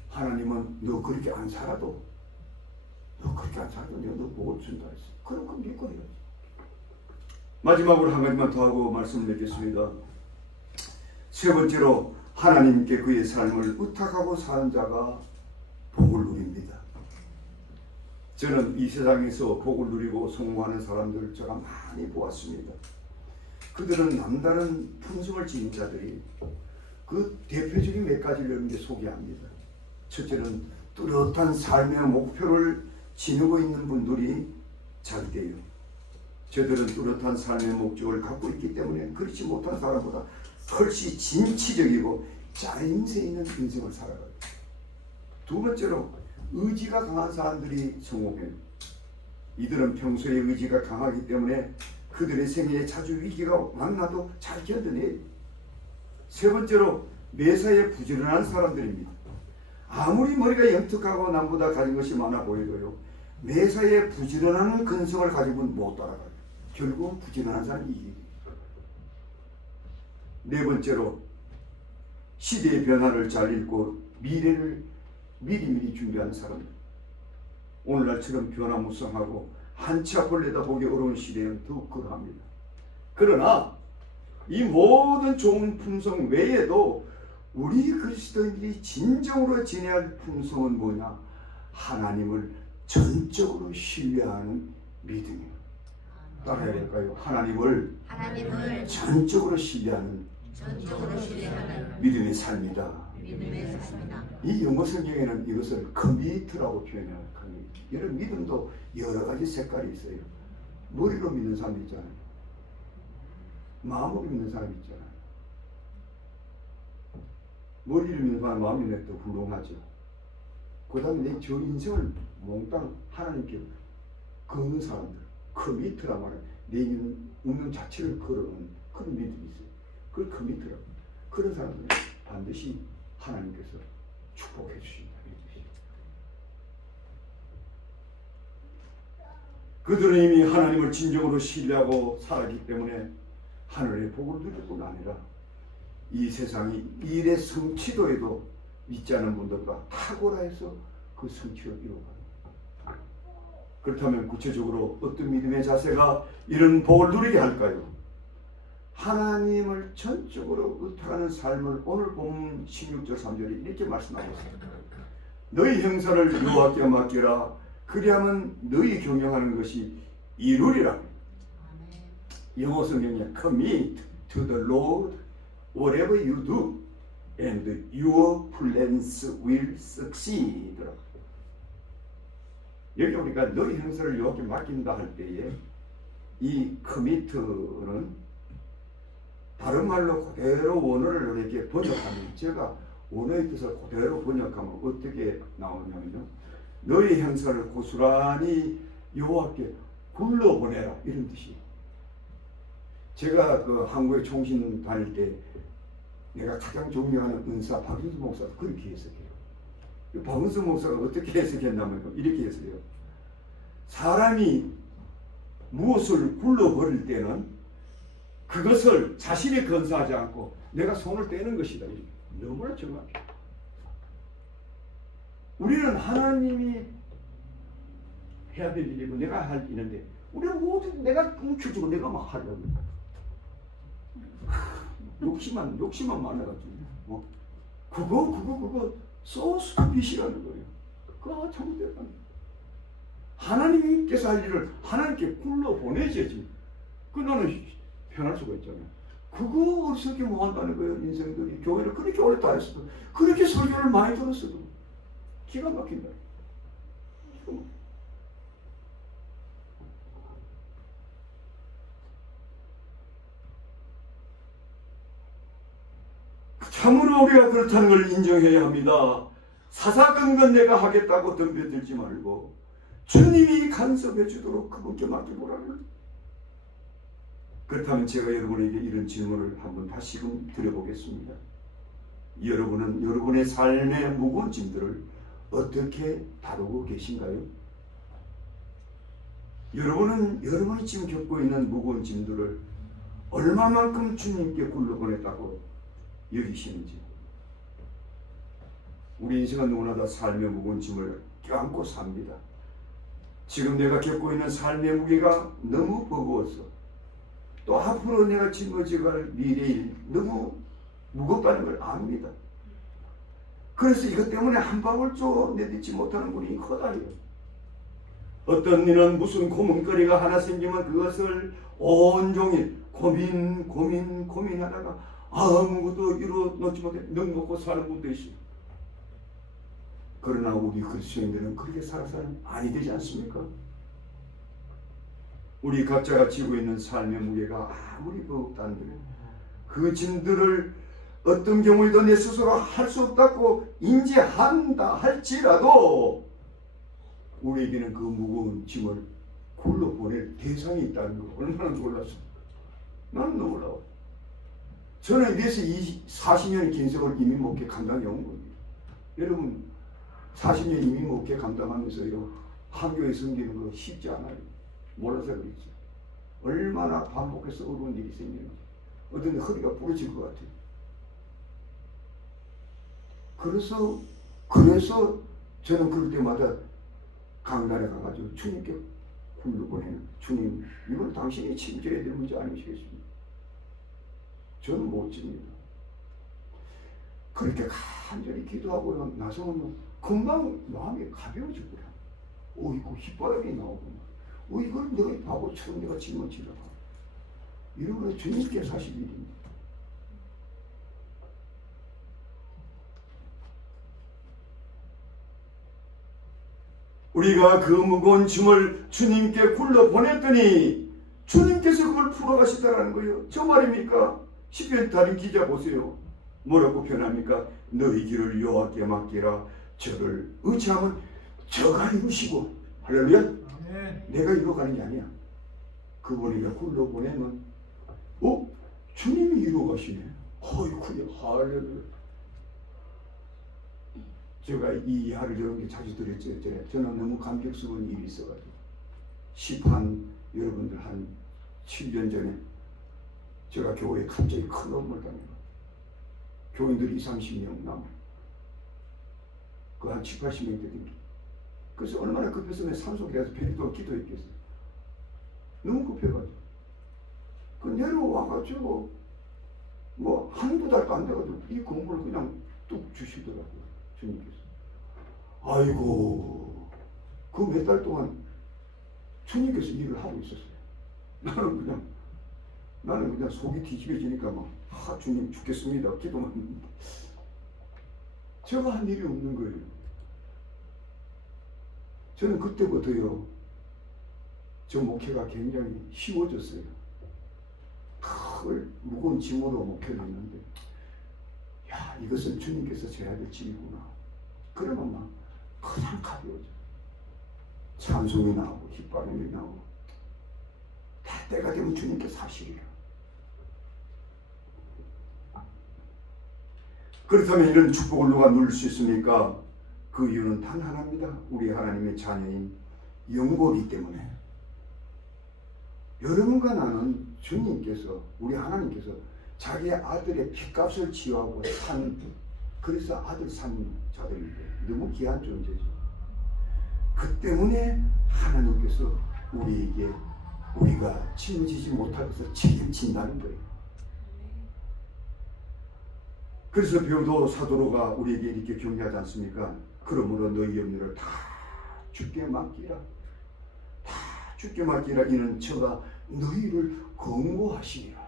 하나님은 너 그렇게 안 살아도 내가 너 복을 준다 했어. 그럼 그 믿고 해야지. 마지막으로 한 가지만 더 하고 말씀을 맺겠습니다. 세 번째로, 하나님께 그의 삶을 의탁하고 사는 자가 복을 누립니다. 저는 이 세상에서 복을 누리고 성공하는 사람들을 제가 많이 보았습니다. 그들은 남다른 품성을 지닌 자들이, 그 대표적인 몇 가지를 여러분께 소개합니다. 첫째는 뚜렷한 삶의 목표를 지니고 있는 분들이 잘돼요. 저들은 뚜렷한 삶의 목적을 갖고 있기 때문에 그렇지 못한 사람보다 훨씬 진취적이고 짜임새 있는 인생을 살아가요. 두 번째로, 의지가 강한 사람들이 성공해요. 이들은 평소에 의지가 강하기 때문에 그들의 생애에 자주 위기가 만나도 잘 견뎌내요. 세 번째로, 매사에 부지런한 사람들입니다. 아무리 머리가 영특하고 남보다 가진 것이 많아 보여도요, 매사에 부지런한 근성을 가지고는 못 따라가요. 결국은 부지런한 사람이 이기게 돼요. 네 번째로, 시대의 변화를 잘 읽고 미래를 미리미리 준비하는 사람들. 오늘날처럼 변화무쌍하고 한치 앞을 내다보기 어려운 시대는 더욱 그러합니다. 그러나 이 모든 좋은 품성 외에도 우리 그리스도인들이 진정으로 지내야 할 품성은 뭐냐? 하나님을 전적으로 신뢰하는 믿음이에요. 따라해야 될까요? 하나님을 전적으로 신뢰하는 믿음의 삶이다. 이 영어 성경에는 이것을 커미트라고 표현해요. 여러분, 믿음도 여러 가지 색깔이 있어요. 머리로 믿는 사람 있잖아요. 마음으로 믿는 사람 있잖아요. 머리를 믿는 사람, 마음이 믿는 또 훌륭하죠. 그 다음에 내 저 인생을 몽땅 하나님께 거는 사람들, 커미트라고 하는 내 운명 자체를 걸어놓은 그런 믿음이 있어요. 그걸 커미트라고. 그런 사람들은 반드시 하나님께서 축복해 주신다. 그들은 이미 하나님을 진정으로 신뢰하고 살았기 때문에 하늘의 복을 누릴 뿐 아니라 이 세상이 일의 성취도에도 믿지 않은 분들과 탁월해서 그 성취를 이루어갑니다. 그렇다면 구체적으로 어떤 믿음의 자세가 이런 복을 누리게 할까요? 하나님을 전적으로 의탁하는 삶을 오늘 본 16절 3절이 이렇게 말씀하고 있습니다. 너희 형사를 여호와께 맡기라. 그리하면 너희 경영하는 것이 이루리라. 영어 성경에 commit to the Lord whatever you do and your plans will succeed. 여기 우리가 너희 형사를 여호와께 맡긴다 할 때에 이 commit는 다른 말로 그대로 원어를 이렇게 번역하면, 제가 원어의 뜻을 그대로 번역하면 어떻게 나오냐면요, 너희 형사를 고스란히 여호와께 굴러보내라, 이런 뜻이에요. 제가 그 한국에 총신 다닐 때 내가 가장 존경하는 은사 박은수 목사가 그렇게 해석해요. 박은수 목사가 어떻게 해석했냐면 이렇게 해석해요. 사람이 무엇을 굴러버릴 때는 그것을 자신이 건사하지 않고 내가 손을 떼는 것이다. 너무나 정확해. 우리는 하나님이 해야 될 일이고 내가 할 일인데, 우리는 모두 내가 뭉쳐주고 내가 막 하려고. 욕심만 많아가지고. 그거 소스트핏이라는 거예요. 그거 잘못됐다. 하나님께서 할 일을 하나님께 굴러 보내줘야지. 그 나는 편할 수가 있잖아요. 그거 어떻게 뭐 한다는 거예요. 인생들이 교회를 그렇게 오래 다녔어도, 그렇게 설교를 많이 들었어도 기가 막힌다. 참으로 우리가 그렇다는 걸 인정해야 합니다. 사사건건 내가 하겠다고 덤벼들지 말고 주님이 간섭해 주도록 그분께 맡겨보라는. 그렇다면 제가 여러분에게 이런 질문을 한번 다시금 드려보겠습니다. 여러분은 여러분의 삶의 무거운 짐들을 어떻게 다루고 계신가요? 여러분은 여러분이 지금 겪고 있는 무거운 짐들을 얼마만큼 주님께 굴러보냈다고 여기시는지. 우리 인생은 누구나 다 삶의 무거운 짐을 껴안고 삽니다. 지금 내가 겪고 있는 삶의 무게가 너무 버거워서, 또 앞으로 내가 짊어져갈 미래일 너무 무겁다는 걸 압니다. 그래서 이것 때문에 한 방울도 내딛지 못하는 분이 커다래요. 어떤 이는 무슨 고민거리가 하나 생기면 그것을 온종일 고민하다가 아무것도 이루어놓지 못해 넉넉고 사는 분도 있어요. 그러나 우리 그리스도인들은 그렇게 살아서는 아니 되지 않습니까? 우리 각자가 지고 있는 삶의 무게가 아무리 버겁다는데 그 짐들을 어떤 경우에도 내 스스로 할 수 없다고 인지한다 할지라도 우리에게는 그 무거운 짐을 굴러보낼 대상이 있다는 거 얼마나 놀랐어. 나는 놀라워. 저는 이래서 40년 긴 세월 이민 목회 감당해 온 겁니다. 여러분 40년 이민 목회 감당하면서요, 한교회 섬기는 거 쉽지 않아요. 몰라서 그렇지. 얼마나 반복해서 어려운 일이 생기는지. 어떤 허리가 부러질 것 같아요. 그래서 저는 그럴 때마다 강단에 가가지고 주님께 굴러보내는, 주님, 이건 당신이 책임져야 될 문제 아니시겠습니까? 저는 못 집니다. 그렇게 간절히 기도하고 나서는 금방 마음이 가벼워지더라. 이거 휘바람이 나오구나. 이걸 내가 바보처럼 내가 짊어지려고. 이런 거 주님께 사실 일입니다. 우리가 그 무거운 짐을 주님께 굴러 보냈더니 주님께서 그걸 풀어가시다라는 거예요. 저 말입니까? 시편 다른 기자 보세요. 뭐라고 표현합니까? 너희 길을 여호와께 맡기라. 저를 의지하면 저가 이루시고. 할렐루야. 내가 이루어가는 게 아니야. 그분이 굴러 보내면 주님이 이루어가시네. 어이쿠야. 할렐루야. 제가 이 이야기를 여러분께 자주 드렸죠. 저는 너무 감격스러운 일이 있어가지고 여러분들 한 7년 전에 제가 교회에 갑자기 큰 업무를 당해요. 교인들이 30명 남아요. 그 한 7, 80명 되던데. 그래서 얼마나 급했으면 산속에 가서 별도 기도했겠어요. 너무 급해가지고. 그 내려와가지고 뭐 한두 달도 안 돼가지고 이 공부를 그냥 뚝 주시더라고요. 주님께서. 아이고, 그 몇 달 동안 주님께서 일을 하고 있었어요. 나는 그냥 속이 뒤집어지니까 주님 죽겠습니다. 기도만 했는데 제가 한 일이 없는 거예요. 저는 그때부터요, 저 목회가 굉장히 쉬워졌어요. 큰 무거운 짐으로 목회를 했는데, 이것은 주님께서 져야 될 짐이구나. 그러면 그냥 가벼워져. 찬송이 나오고 휘바람이 나오고 다 때가 되면 주님께서 하시리라. 그렇다면 이런 축복을 누가 누릴 수 있습니까? 그 이유는 단 하나입니다. 우리 하나님의 자녀인 영광이기 때문에. 여러분과 나는 주님께서, 우리 하나님께서 자기의 아들의 핏값을 지어하고 그래서 아들 산 자들인데 너무 귀한 존재죠. 그 때문에 하나님께서 우리가 짊어지지 못할 것을 책임진다는 거예요. 그래서 베드로 사도로가 우리에게 이렇게 격려하지 않습니까? 그러므로 너희 염려를 다 주께 맡기라. 다 주께 맡기라. 이는 저가 너희를 권고하시니라.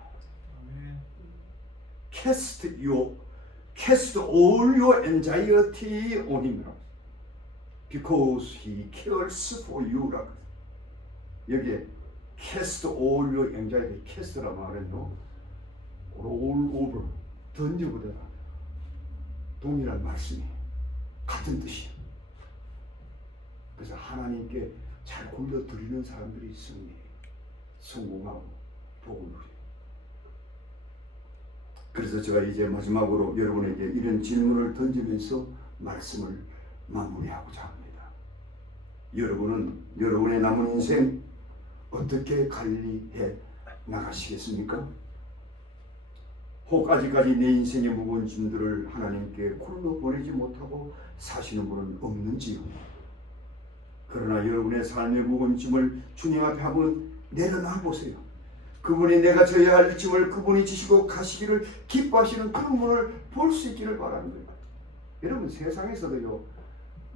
Cast all your anxiety on him, because he cares for you라고. 여기에 cast all your anxiety, cast라 말했노. roll over, 던져버려라. 동일한 말씀이 같은 뜻이야. 그래서 하나님께 잘 굴려드리는 사람들이 성공하고 복을 누려요. 그래서 제가 이제 마지막으로 여러분에게 이런 질문을 던지면서 말씀을 마무리하고자 합니다. 여러분은 여러분의 남은 인생 어떻게 관리해 나가시겠습니까? 혹 아직까지 내 인생의 무거운 짐들을 하나님께 홀로 보내지 못하고 사시는 분은 없는지요? 그러나 여러분의 삶의 무거운 짐을 주님 앞에 한번 내려놔 보세요. 그분이 내가 져야 할 짐을 그분이 지시고 가시기를 기뻐하시는 그런 분을 볼 수 있기를 바라는 거예요. 여러분, 세상에서도요,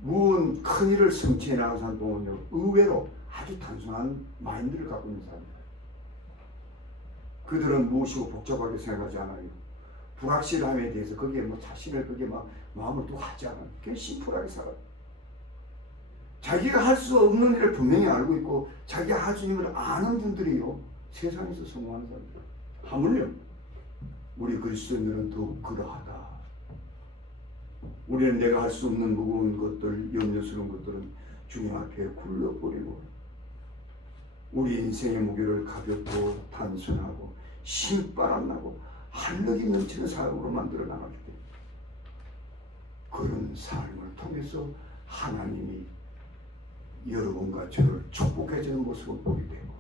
무언 큰 일을 성취해 나가는 사람들은요, 의외로 아주 단순한 마인드를 갖고 있는 사람들. 그들은 무엇이고 복잡하게 생각하지 않아요. 불확실함에 대해서 거기에 자신을 거기에 마음을 두고 하지 않아요. 그냥 심플하게 살아요. 자기가 할 수 없는 일을 분명히 알고 있고 자기가 할 수 있는 걸 아는 분들이요, 세상에서 성공하는 사람들. 하물며 우리 그리스도인들은 더욱 그러하다. 우리는 내가 할 수 없는 무거운 것들, 염려스러운 것들은 주님 앞에 굴려버리고 우리 인생의 무게를 가볍고 단순하고 신바람 나고 활력이 넘치는 삶으로 만들어 나가게 돼. 그런 삶을 통해서 하나님이 여러분과 저를 축복해주는 모습을 보게 되고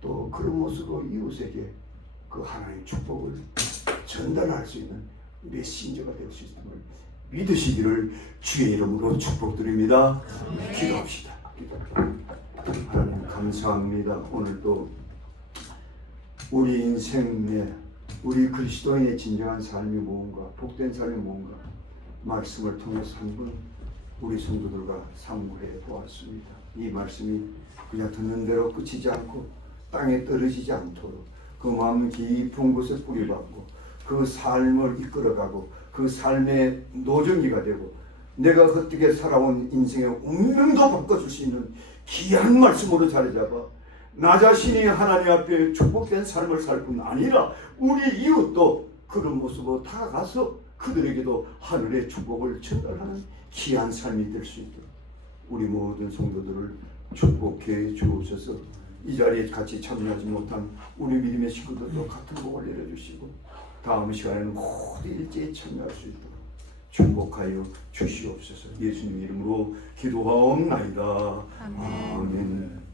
또 그런 모습으로 이웃에게 그 하나님의 축복을 전달할 수 있는 메신저가 될 수 있음을 믿으시기를 주의 이름으로 축복드립니다. 기도합시다. 하나님 감사합니다. 오늘도 우리 인생에 우리 그리스도인의 진정한 삶이 무언가, 복된 삶이 무언가 말씀을 통해서 한번 우리 성도들과 상고해 보았습니다. 이 말씀이 그냥 듣는 대로 끝이지 않고 땅에 떨어지지 않도록 그 마음 깊은 곳에 뿌리박고 그 삶을 이끌어가고 그 삶의 노정기가 되고 내가 어떻게 살아온 인생의 운명도 바꿔줄 수 있는 귀한 말씀으로 자리 잡아 나 자신이 하나님 앞에 축복된 삶을 살 뿐 아니라 우리 이웃도 그런 모습으로 다가가서 그들에게도 하늘의 축복을 전달하는 귀한 삶이 될 수 있도록 우리 모든 성도들을 축복해 주옵소서. 이 자리에 같이 참여하지 못한 우리 믿음의 식구들도 같은 복을 내려주시고 다음 시간에는 모두 일제히 참여할 수 있도록 축복하여 주시옵소서. 예수님 이름으로 기도하옵나이다. 아멘.